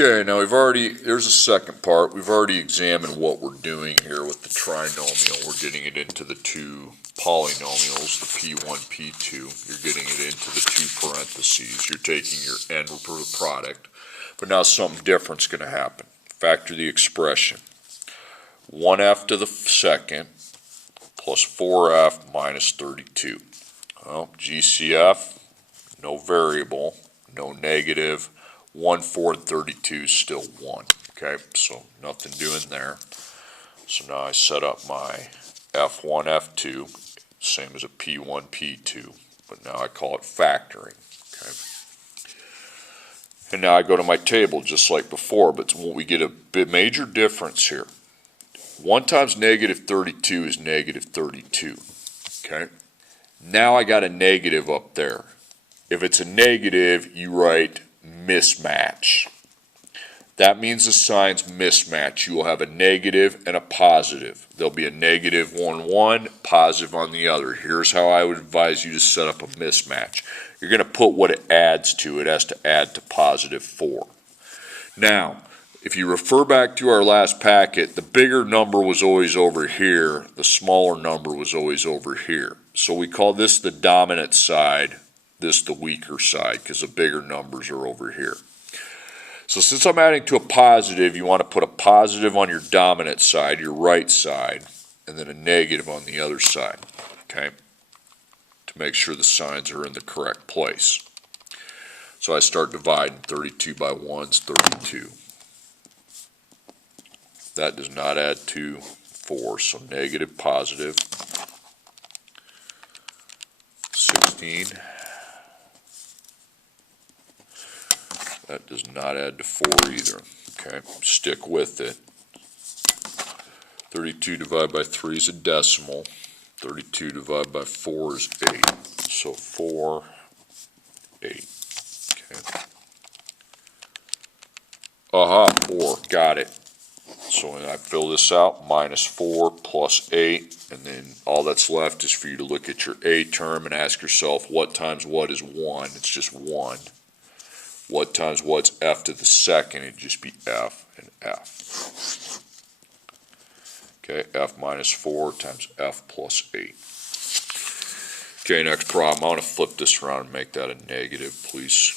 Okay, now there's a second part. We've already examined what we're doing here with the trinomial. We're getting it into the two polynomials, the P1, P2. You're getting it into the two parentheses. You're taking your end product. But now something different's going to happen. Factor the expression. 1f to the second plus 4f minus 32. Well, GCF, no variable, no negative. 1, 4, and 32 is still 1. Okay, so nothing doing there. So now I set up my F1, F2, same as a P1, P2, but now I call it factoring. Okay, and now I go to my table just like before, but we get a major difference here. 1 times negative 32 is negative 32. Okay, now I got a negative up there. If it's a negative, you write mismatch. That means the signs mismatch. You will have a negative and a positive. There'll be a negative on one, positive on the other. Here's how I would advise you to set up a mismatch. You're going to put what it adds to. It has to add to positive 4. Now, if you refer back to our last packet, the bigger number was always over here. The smaller number was always over here. So we call this the dominant side, this the weaker side, because the bigger numbers are over here. So since I'm adding to a positive, you want to put a positive on your dominant side, your right side, and then a negative on the other side, okay, to make sure the signs are in the correct place. So I start dividing. 32 by 1 is 32. That does not add to 4, so negative, positive. 16. That does not add to 4 either. Okay, stick with it. 32 divided by 3 is a decimal. 32 divided by 4 is 8. So 4, 8. Okay. Aha, 4. Got it. So when I fill this out, minus 4 plus 8, and then all that's left is for you to look at your A term and ask yourself what times what is 1. It's just 1. What times what's f to the second? It'd just be f and f. Okay, f minus 4 times f plus 8. Okay, next problem. I want to flip this around and make that a negative, please.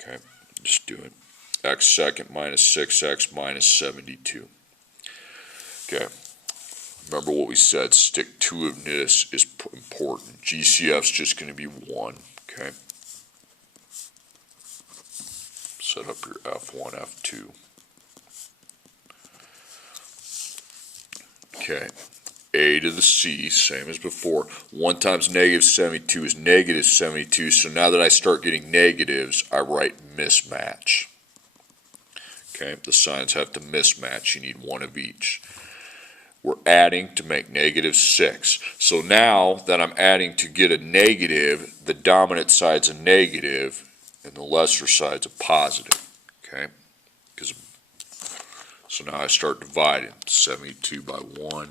Okay, just do it. X second minus 6x minus 72. Okay, remember what we said. Stick to of this is important. GCF's just going to be 1. Okay. Set up your F1, F2. Okay, A to the C, same as before. 1 times negative 72 is negative 72, so now that I start getting negatives, I write mismatch. Okay, the signs have to mismatch. You need one of each. We're adding to make negative 6. So now that I'm adding to get a negative, the dominant side's a negative, and the lesser side's a positive, okay? So now I start dividing. 72 by 1,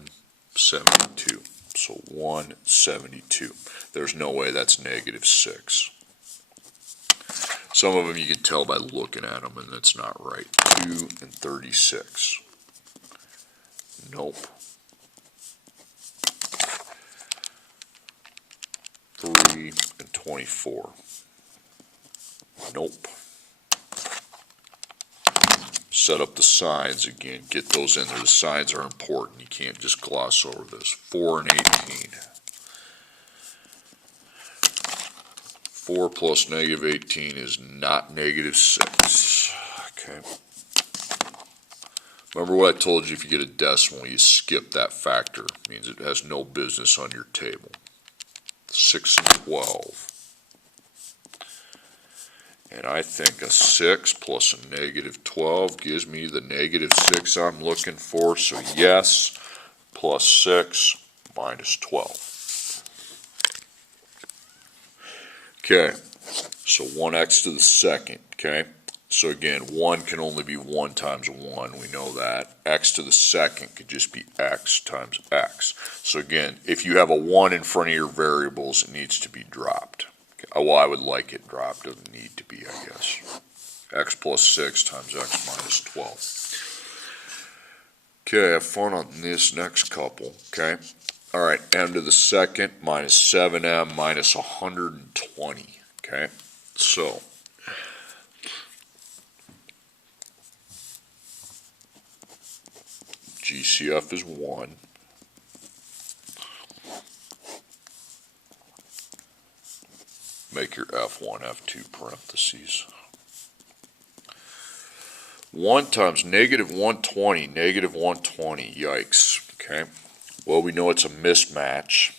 72. So 1, 72. There's no way that's negative 6. Some of them you can tell by looking at them, and that's not right. 2 and 36. Nope. 3 and 24. Nope. Set up the signs again. Get those in there. The signs are important. You can't just gloss over this. 4 and 18. 4 plus negative 18 is not negative 6. Okay. Remember what I told you, if you get a decimal, you skip that factor. It means it has no business on your table. 6 and 12. And I think a 6 plus a negative 12 gives me the negative 6 I'm looking for. So yes, plus 6 minus 12. Okay, so 1x to the second, okay? So again, 1 can only be 1 times 1, we know that. X to the second could just be x times x. So again, if you have a 1 in front of your variables, it needs to be dropped. Okay. Well, I would like it dropped, doesn't need to be, I guess. x plus 6 times x minus 12. Okay, have fun on this next couple, okay? All right, m to the second minus 7m minus 120, okay? So, GCF is 1. Make your F1, F2 parentheses. 1 times negative 120, negative 120, yikes, okay? Well, we know it's a mismatch.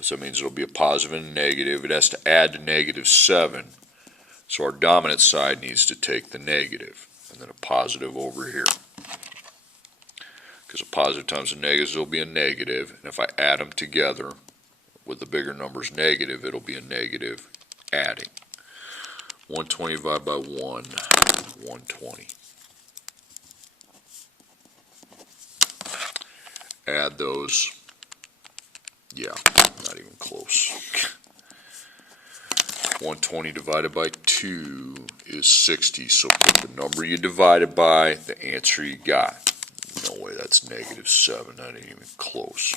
So that means it'll be a positive and a negative. It has to add to negative 7. So our dominant side needs to take the negative, and then a positive over here. Because a positive times a negative will be a negative, and if I add them together with the bigger numbers negative, it'll be a negative adding. 120 divided by 1, 120. Add those. Yeah, not even close. 120 divided by 2 is 60, so put the number you divided by, the answer you got. No way, that's negative 7, that ain't even close.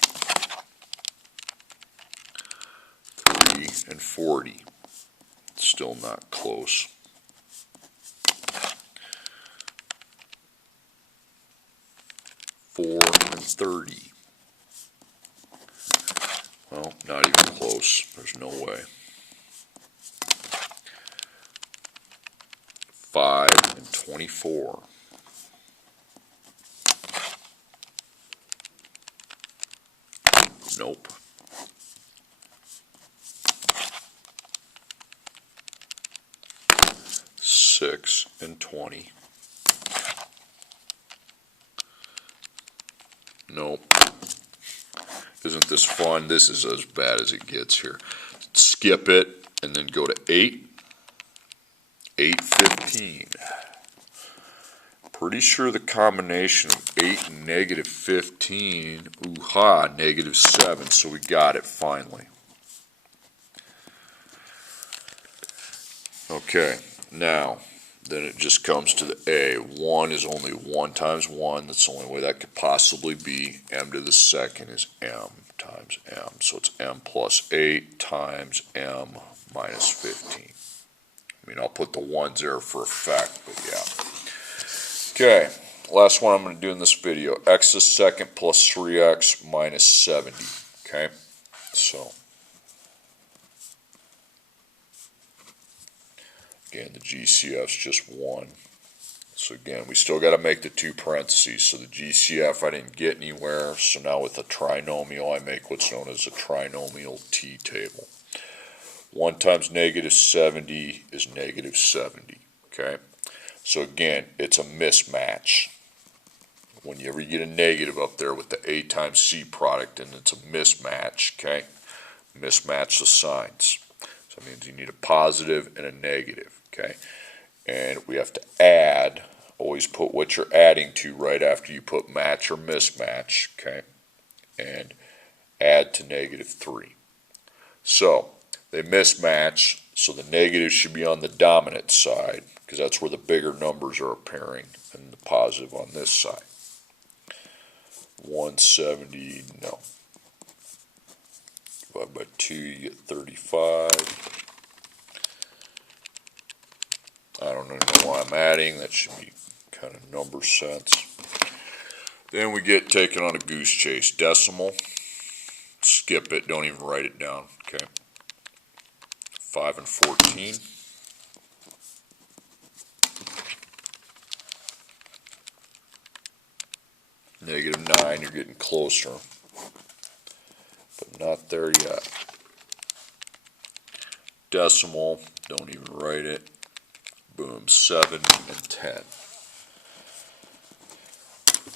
3 and 40, still not close. 4 and 30. Well, not even close. There's no way. 5 and 24. Nope. 6 and 20. Nope. Isn't this fun? This is as bad as it gets here. Skip it and then go to 8. 8, 15. Pretty sure the combination of 8 and negative 15, ooh-ha, negative 7, so we got it finally. Okay, now, then it just comes to the A. 1 is only 1 times 1. That's the only way that could possibly be. M to the second is M times M. So it's M plus 8 times M minus 15. I mean, I'll put the 1s there for effect, but yeah. Okay, last one I'm going to do in this video. X to the second plus 3x minus 70. Okay, so again, the GCF is just 1. So again, we still got to make the 2 parentheses. So the GCF I didn't get anywhere. So now with a trinomial, I make what's known as a trinomial T-table. 1 times negative 70 is negative 70. Okay, so again, it's a mismatch. Whenever you get a negative up there with the A times C product, and it's a mismatch. Okay, mismatch the signs. So that means you need a positive and a negative. Okay, and we have to add. Always put what you're adding to right after you put match or mismatch. Okay, and add to negative 3. So they mismatch, so the negative should be on the dominant side, because that's where the bigger numbers are appearing, and the positive on this side. 170, no. Divide by 2, you get 35. I don't even know why I'm adding. That should be kind of number sense. Then we get taken on a goose chase. Decimal. Skip it. Don't even write it down. Okay. 5 and 14. Negative 9, you're getting closer, but not there yet. Decimal, don't even write it. Boom, 7 and 10.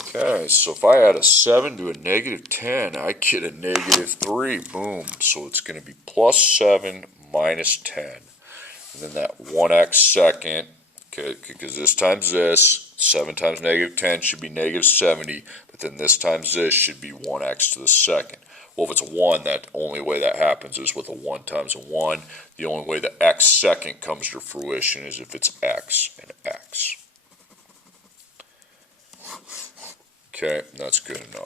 Okay, so if I add a 7 to a negative 10, I get a negative 3. Boom, so it's going to be plus 7 minus 10. And then that 1x second, okay, because this times this, 7 times negative 10 should be negative 70, but then this times this should be 1x to the second. Well, if it's a 1, that only way that happens is with a 1 times a 1. The only way the x second comes to fruition is if it's x and x. Okay, that's good enough.